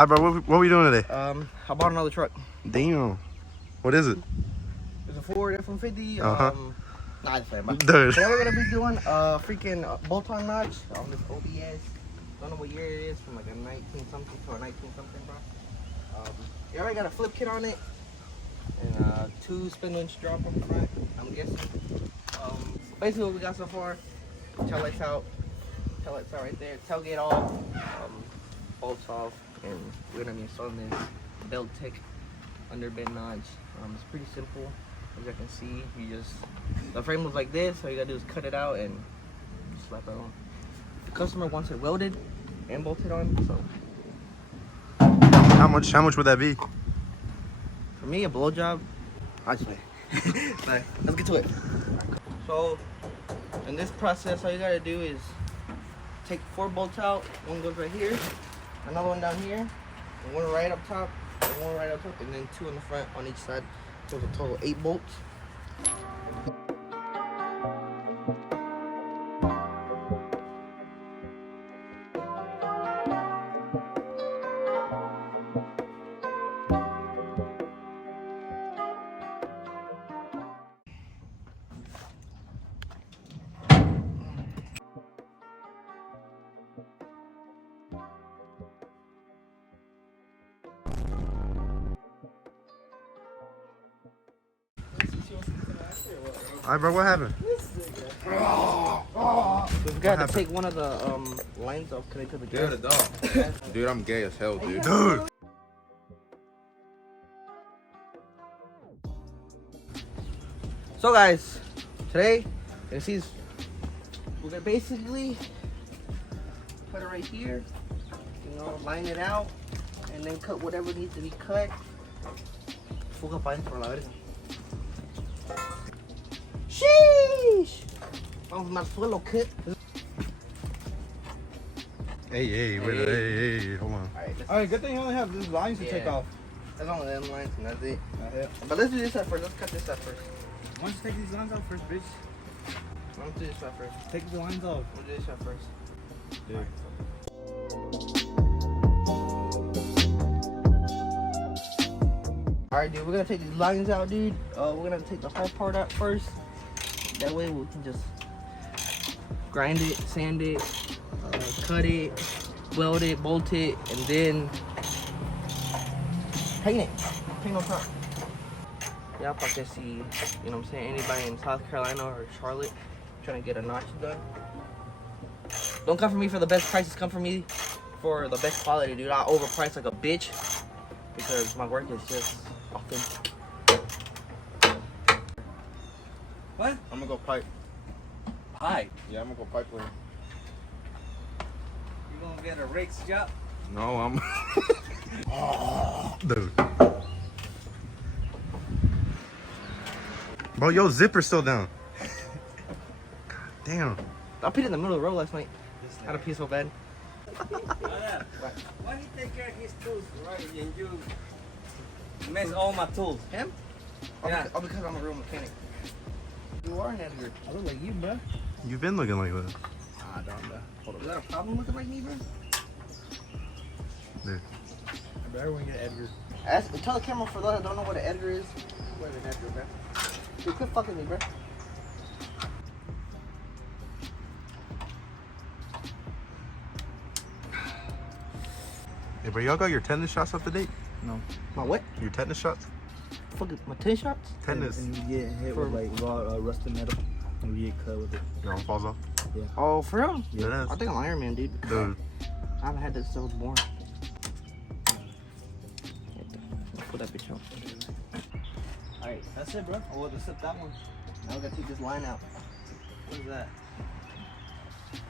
Hi, bro. What we doing today? I bought another truck. Damn. What is it? It's a Ford F-150. Nah, it's fine, bro. Dude. Today we're gonna be doing freaking bolt-on notch on this OBS. Don't know what year it is, from like a 19 something to a 19 something, bro. You already got a flip kit on it, and 2 spindle-inch drop on the front, I'm guessing. Basically what we got so far: tail lights out right there, tailgate off, bolts off, and we're gonna be installing this belt tick underbend notch. It's pretty simple, as you can see. The frame was like this, all you gotta do is cut it out and slap it on. The customer wants it welded and bolted on, so. How much would that be? For me, a blowjob, I swear. But let's get to it. So, in this process, all you gotta do is take 4 bolts out. One goes right here, another one down here, and one right up top, and one right up top, and then 2 in the front on each side. So it's a total 8 bolts. All right, bro. What happened? We've got to take one of the lines off connected to the Dude, a dog. Dude, I'm gay as hell, dude. Dude. So guys, today, you see, we're gonna basically put it right here, line it out, and then cut whatever needs to be cut. Fuga pa por la verga. Sheesh! Vamos más suelo kit. Hey, hold on. Alright, good thing you only have these lines to take off. That's only them lines and that's it. Yeah. But let's do this at first. Let's cut this at first. Why don't you take these lines off first, bitch? Let's do this at first. Take the lines off. We'll do this at first. Dude. Alright, dude, we're gonna take these lines out, dude. We're gonna take the hard part out first. That way we can just grind it, sand it, cut it, weld it, bolt it, and then paint it. Paint on top. Yeah, I can see, you know what I'm saying, anybody in South Carolina or Charlotte trying to get a notch done. Don't come for me for the best prices, come for me for the best quality, dude. I overprice like a bitch because my work is just authentic. What? I'm gonna go pipe. Pipe? Yeah, I'm gonna go pipe with him. You gonna get a rake's job? No, I'm. Dude. Bro, your zipper's still down. God damn. I put it in the middle of the road last night. I had a pee so bad. Why he take care of his tools, right? And you mess all my tools. Him? Yeah. Oh, because I'm a real mechanic. You are an editor. I look like you, bro. You've been looking like that. Ah, don't, bro. Hold Is that a problem looking like me, bro? Dude. Everyone get an editor. Tell the camera for those that don't know what an editor is. What is an editor, bro? Dude, quit fucking me, bro. Hey, bro, y'all got your tennis shots up to date? No. My what? Your tennis shots? Fucking my 10 shots? Tennis. And you get hit with like raw rusted metal. And you get cut with it. Your arm falls off? Oh, for real? Yeah. I think I'm Iron Man, dude. Dude. I haven't had this since I was born. Put that bitch out. Alright, That's it, bro. Oh, except that one. now we gotta take this line out. What is that?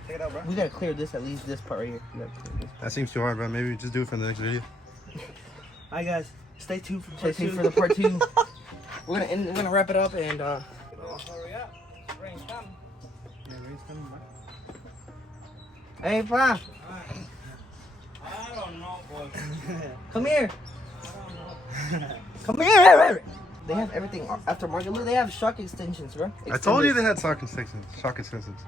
Take it out, bro. We gotta clear this, at least this part right here. We gotta clear this. That seems too hard, bro. Maybe just do it for the next video. Alright, guys. Stay tuned for Stay part 2. tuned for the part 2. We're gonna wrap it up and Oh, hurry up. Rain's coming. Yeah, rain's coming, bro. hey, Pa, I don't know, boy. come here. I don't know. Come here. They have everything aftermarket. Look, they have shock extensions, bro. I told you they had shock extensions. Shock extensions.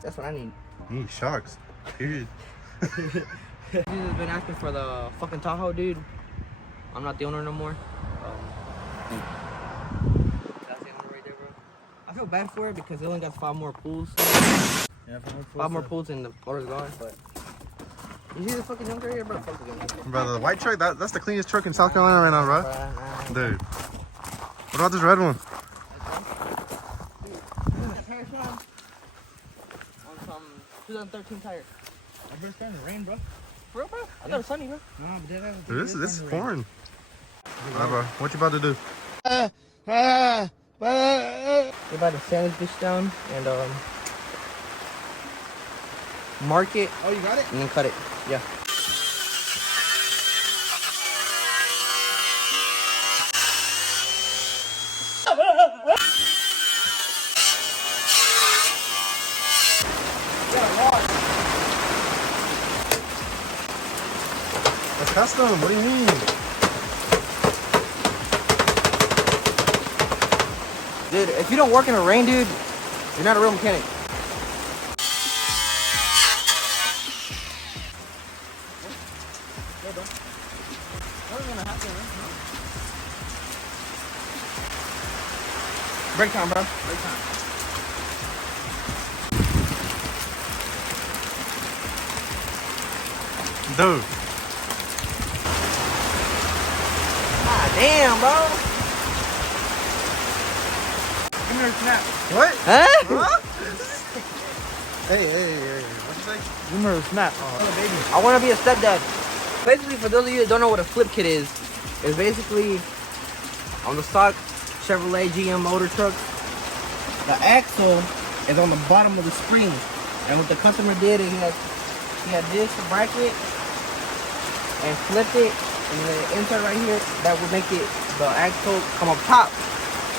That's what I need. You need shocks. Period. Jesus has been asking for the fucking Tahoe, dude. I'm not the owner no more. That's the owner right there, bro. I feel bad for it because it only got 5 more pulls. Yeah, 5 more pulls and the motor's gone, but... You see the fucking junk right here, bro? Fuck the junk. Bro, the white truck, that's the cleanest truck in South Carolina right now, bro. Dude. What about this red one? On some 2013 tire. I bet it's starting to rain, bro. For real, bro? I thought it was sunny, bro. Nah, but that Dude, this is foreign. Alright, bro. What you about to do? We're about to sand this bitch down and mark it. Oh, you got it? And then cut it. Yeah. That's custom. What do you mean? Dude, if you don't work in the rain, dude, you're not a real mechanic. Break time, bro. Break time. Dude. God damn, bro. Give me her snap. What? Huh? Hey, what'd you say? Give me her snap. Oh, baby. I want to be a stepdad. Basically, for those of you that don't know what a flip kit is, it's basically on the stock Chevrolet GM motor truck. The axle is on the bottom of the spring, and what the customer did is he had this bracket and flipped it, and then the insert right here that would make it the axle come up top.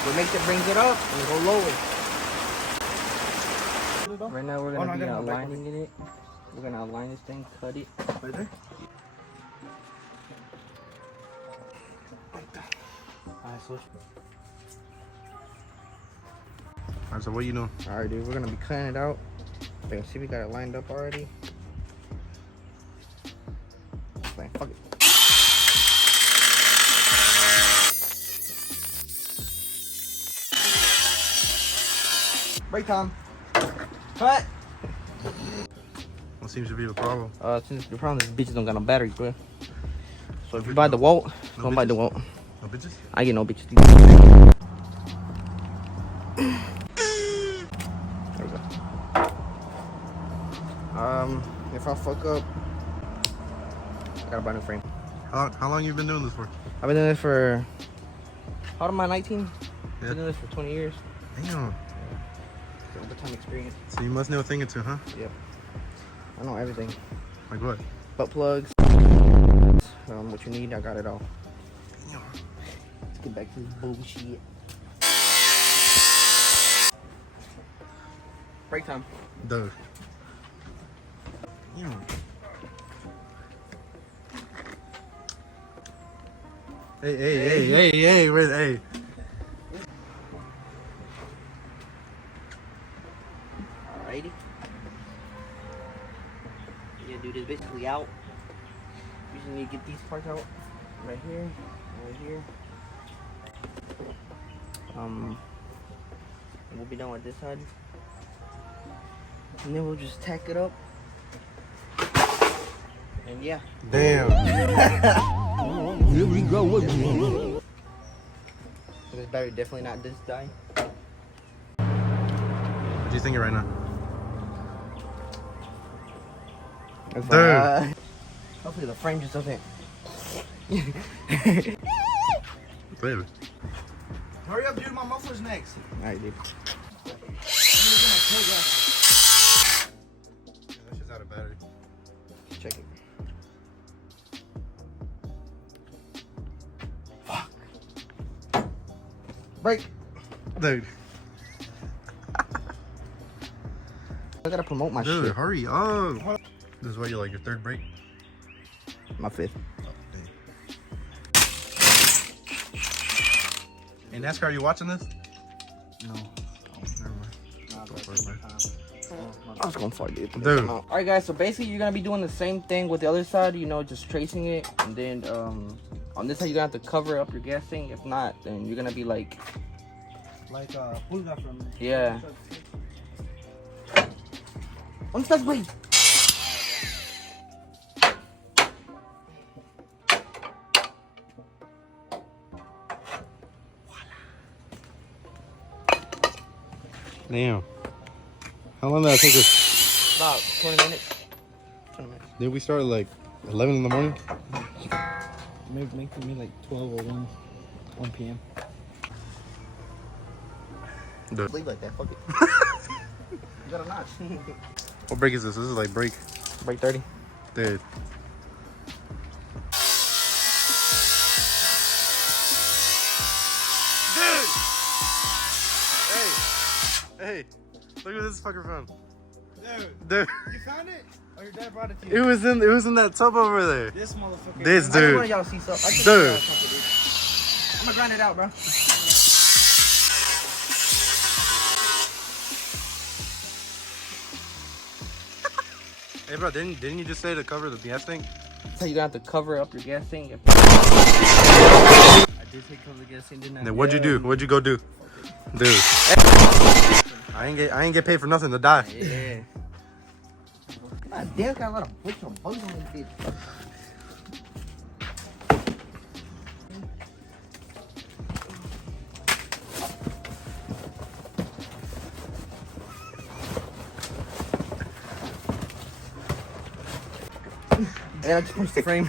What makes it brings it up and go lower. Right now we're gonna be aligning it. We're gonna align this thing, cut it. right there? Alright, switch. Alright, so what you doing? Alright, dude, we're gonna be cutting it out. You can see we got it lined up already. Man, fuck it. Break time. Cut. What seems to be the problem? Since the problem is bitches don't got no battery, bro. So if you buy the Walt, don't buy the Walt. No bitches? I get no bitches. There we go. If I fuck up, I gotta buy a new frame. How long you been doing this for? I've been doing this for, how old am I, 19? Yeah. I've been doing this for 20 years. Damn. Overtime experience. So you must know a thing or two, huh? Yep. I know everything. Like what? Butt plugs. What you need, I got it all. Damn. Let's get back to this bullshit. Break time. Dude. Damn. Hey, wait, hey. Alrighty. Yeah, dude, it's basically out. You just need to get these parts out. Right here, right here. We'll be done with this side. And then we'll just tack it up. And yeah. Damn. Here we go again. This battery definitely not this die. What do you thinking right now? Dude. Hopefully the frame just doesn't. Baby. Hurry up, dude. My muffler's next. Alright, dude. Yeah, that's just out of battery. Check it. Fuck. Break. Dude. I gotta promote my Dude, shit. hurry up. This is what you like, your third break? My fifth. Hey, NASCAR, are you watching this? No. Oh, never mind. Nah, Go for it, man. I was going for it, Dude. All right, guys. So basically, you're gonna be doing the same thing with the other side. You know, just tracing it, and then on this side, you're gonna have to cover up your gas tank. If not, then you're gonna be like pulga from. yeah. ¿Dónde estás, güey? Damn. How long did that take us? About 20 minutes. 20 minutes. Did we start at like 11 in the morning? Make for me like 12 or 1 p.m. Dude. Leave like that. Fuck it. You got a notch. What break is this? This is like break. Break 30. Dude. Hey, look at this fucker found. Dude. You found it? Or your dad brought it to you? It was in that tub over there. This motherfucker. This I just dude. want y'all to see something. Dude. I'm gonna grind it out, bro. Hey bro, didn't you just say to cover the gas tank? So you're gonna have to cover up your gas tank. I did take cover the gas tank, didn't I? And then what'd you do? What'd you go do? Dude. I ain't get paid for nothing to die. Yeah. God damn, got a lot of bugs on this bitch. Yeah, I just punched the frame.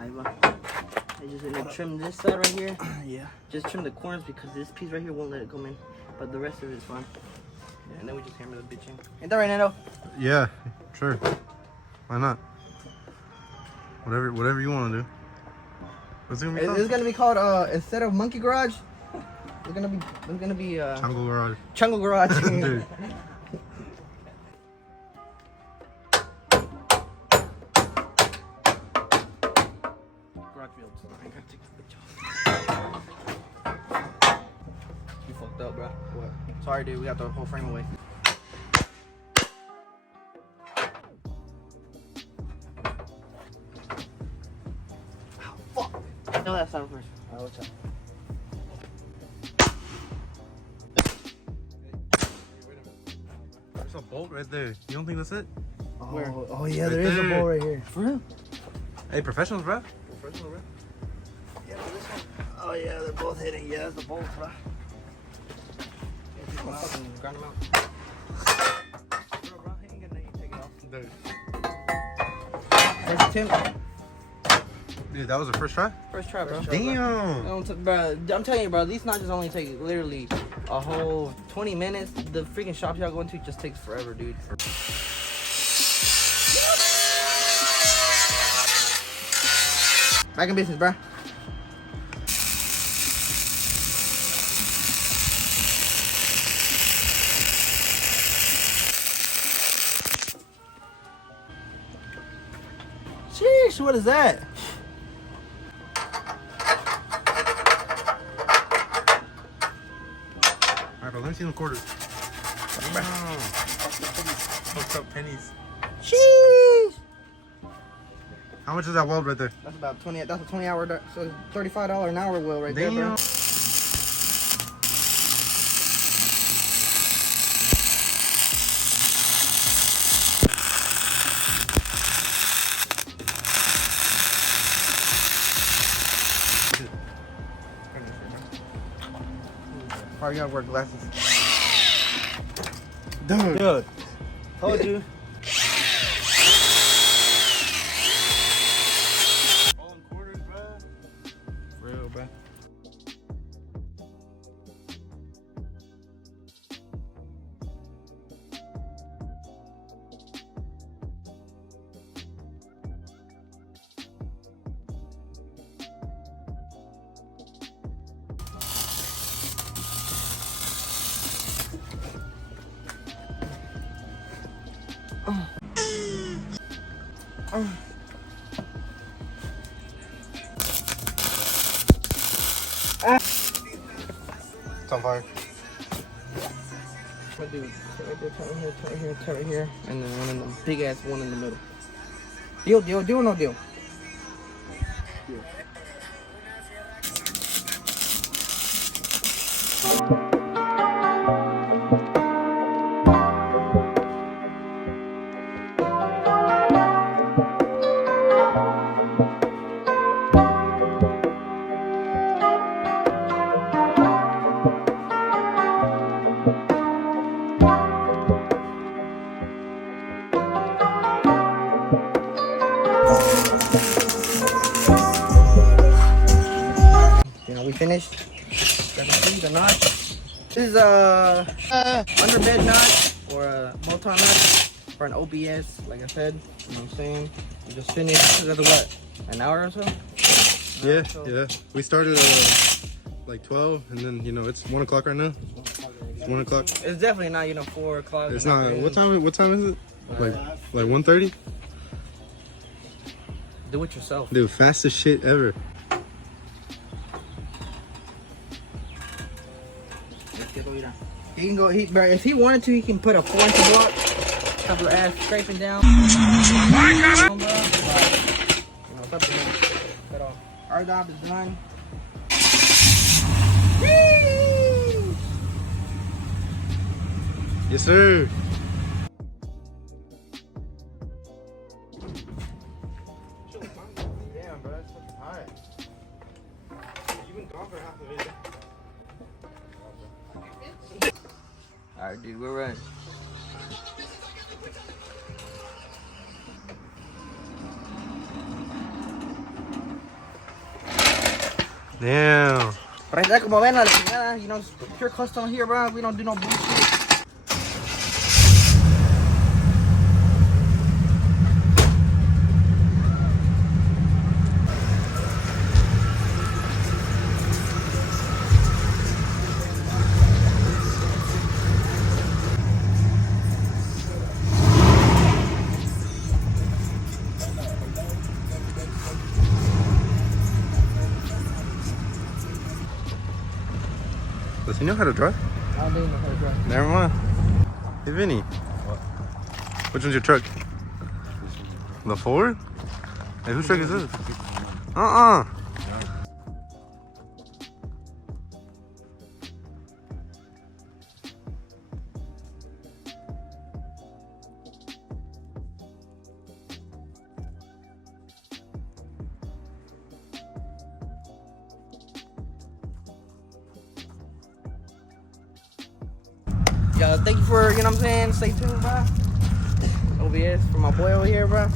I just gonna trim this side right here. Yeah. Just trim the corners because this piece right here won't let it come in. But the rest of it is fine. Yeah, and then we just hammer the bitch in. Ain't that right, Nando? Yeah, sure. Why not? Whatever you want to do. What's it gonna be It's called? gonna be called instead of Monkey Garage, it's gonna be Jungle Garage. Chungle Garage. Dude. Garage fields. I gotta take this bitch off. You fucked up, bro. What? Sorry, dude. We got the whole frame away. Ow, fuck. No, that's not first. Alright, watch out. There's a bolt right there. You don't think that's it? Where? Oh yeah, Right there is a there. bowl right here. For real? Hey, professionals, bro. Professional, bro. Yeah, but this one. Oh yeah, they're both hitting. Yeah, that's the bolts, bro. Yeah, fucking grind them out. Bro, he ain't gonna take it off. Dude. There's Tim. Dude, that was the first try? First try, bro. Damn. Bro, I'm telling you, bro, these notches only take literally a whole 20 minutes. The freaking shop y'all go into just takes forever, dude. Back in business, bro. Sheesh, what is that? Alright, bro, let me see them quarters. Fucked up pennies. Sheesh. How much is that weld right there? That's about 20. That's a 20-hour. So $35 an hour wheel right there, bro. Damn. Probably gotta wear glasses. Dude. Told you. All in quarters, bro. Real, bro. It's on fire. I'm gonna do turn right here, and then one in the big ass one in the middle. Deal or no deal? You know, we finished. Got to see the notch. This is a underbed notch or a bolt-on notch for an OBS. Like I said, you know what I'm saying. We just finished. Another what? An hour or so? Yeah, yeah. We started at like 12, and then you know it's 1 o'clock right now. It's 1 o'clock. It's definitely not 4 o'clock. It's not. What time? What time is it? Like 1:30. Do it yourself. Dude, fastest shit ever. He can go. If he wanted to, he can put a 4-inch block, have your ass scraping down. It's up to him. But our job is done. Yes, sir. Damn, bro, that's fucking hot. You've been gone for half of it. Alright, dude, we're ready. Damn. But like como ven, la chingada, you know, pure custom here, bro. We don't do no bullshit. Does he know how to drive? I don't even know how to drive. Never mind. Hey, Vinny. What? Which one's your truck? The Ford? Hey, whose truck is this? Yo, thank you for, you know what I'm saying, stay tuned, bro. OBS for my boy over here, bro.